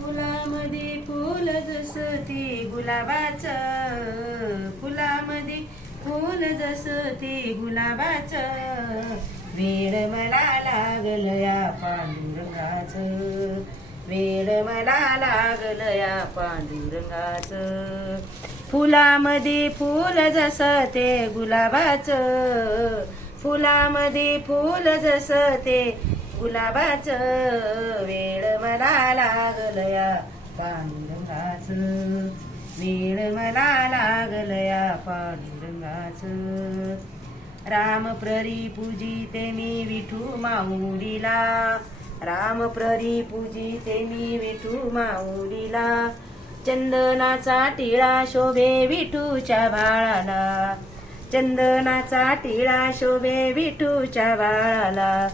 फुलामध्ये फुल जसं ते गुलाबाचं, फुलामध्ये फुल जसं ते गुलाबाचं, वेड मला लागल या पांडुरंगाचं, वेड मला लागल या पांडुरंगाचं. फुलामध्ये फुल जसं ते गुलाबाचं, फुलामध्ये फुल जसं ते गुलाबाचं, वेड मला लागल या पांडुरंगाचं, वेड मला लागल या पांडुरंगाचं. राम प्ररी पूजिते मी विठू माऊलीला, राम प्ररी पूजिते मी विठू माऊलीला, चंदनाचा टिळा शोभे विठूच्या बाळाला, चंदनाचा टिळा शोभे विठूच्या बाळाला,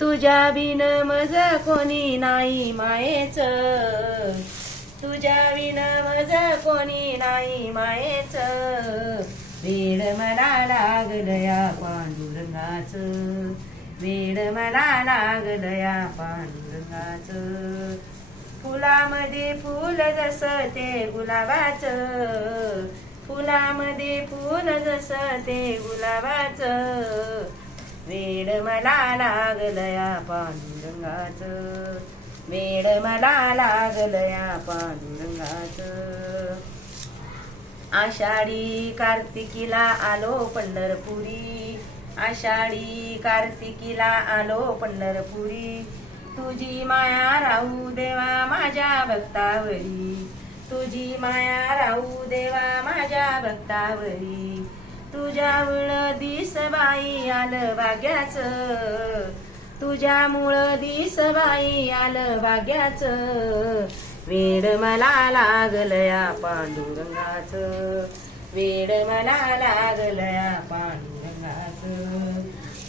तुझ्या बिन मज कोणी नाही मायेच, तुझ्या बिन मज कोणी नाही मायेच, वेड मला लागल या पांडुरंगाचं, वेड मला लागल या पांडुरंगाचं. फुलामध्ये फुल जसं ते गुलाबाचं, फुलामध्ये फुल जसं ते गुलाबाचं, वेड मला लागल या पांडुरंगाचं, वेड मला लागल या पांडुरंगाचं. आषाढी कार्तिकीला आलो पंढरपुरी, आषाढी कार्तिकीला आलो पंढरपुरी, तुझी माया राहू देवा माझ्या भक्तावरी, तुझी माया राहू देवा माझ्या भक्तावरी, तुझ्यामुळं दिस बाई आलं भाग्याचं, तुझ्यामुळं दिस बाई आलं भाग्याचं, वेड मला लागल या पांडुरंगाचं, वेड मला लागल या पांडुरंगाचं.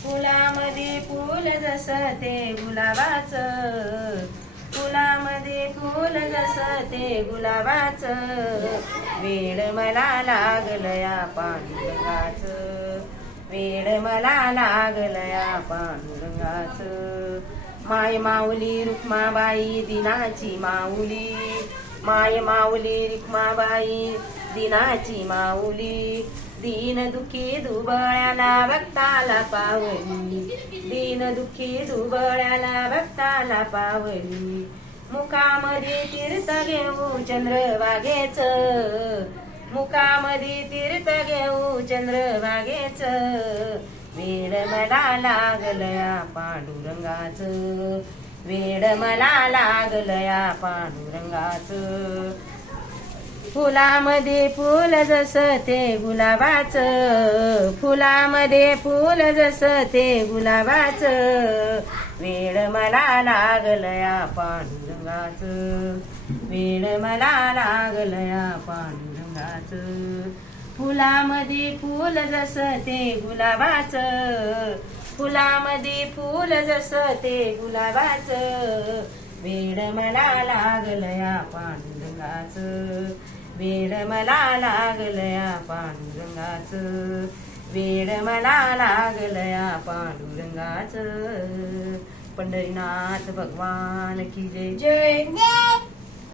फुलामध्ये फुल जसं ते गुलाबाचं, फुलामध्ये फुल जसं ते गुलाबाचं, वेड मला लागल या पांडुरंगाचं, वेड मला लागल या पांडुरंगाचं. माय माऊली रुक्माबाई दिनाची माऊली, माय माऊली रुक्माबाई दिनाची माऊली, दीन दुखी दुबळ्याला भक्ताला पावली, दीन दुखी दुबळ्याला भक्ताला पावली, मुखामध्ये तीर्थ घेऊ चंद्रभागेच, मुखामध्ये तीर्थ घेऊ चंद्रभागेच, वेड मला लागल या पांडुरंगाचं, वेड मला लागल या पांडुरंगाचं. फुलामध्ये फुल जसं ते गुलाबाचं, फुलामध्ये फुल जसं ते गुलाबाचं, वेड मला लागल या पांडुरंगाचं, वेड मला लागल या पांडुरंगाचं. फुलामध्ये फुल जसं ते गुलाबाचं, फुलामध्ये फुल जसं ते गुलाबाचं, वेड मला लागल या पांडुरंगाचं, वेड मला लागल या पांडुरंगाचं, वेड मला लागल या पांडुरंगाचं. पंढरीनाथ भगवान की जय जय.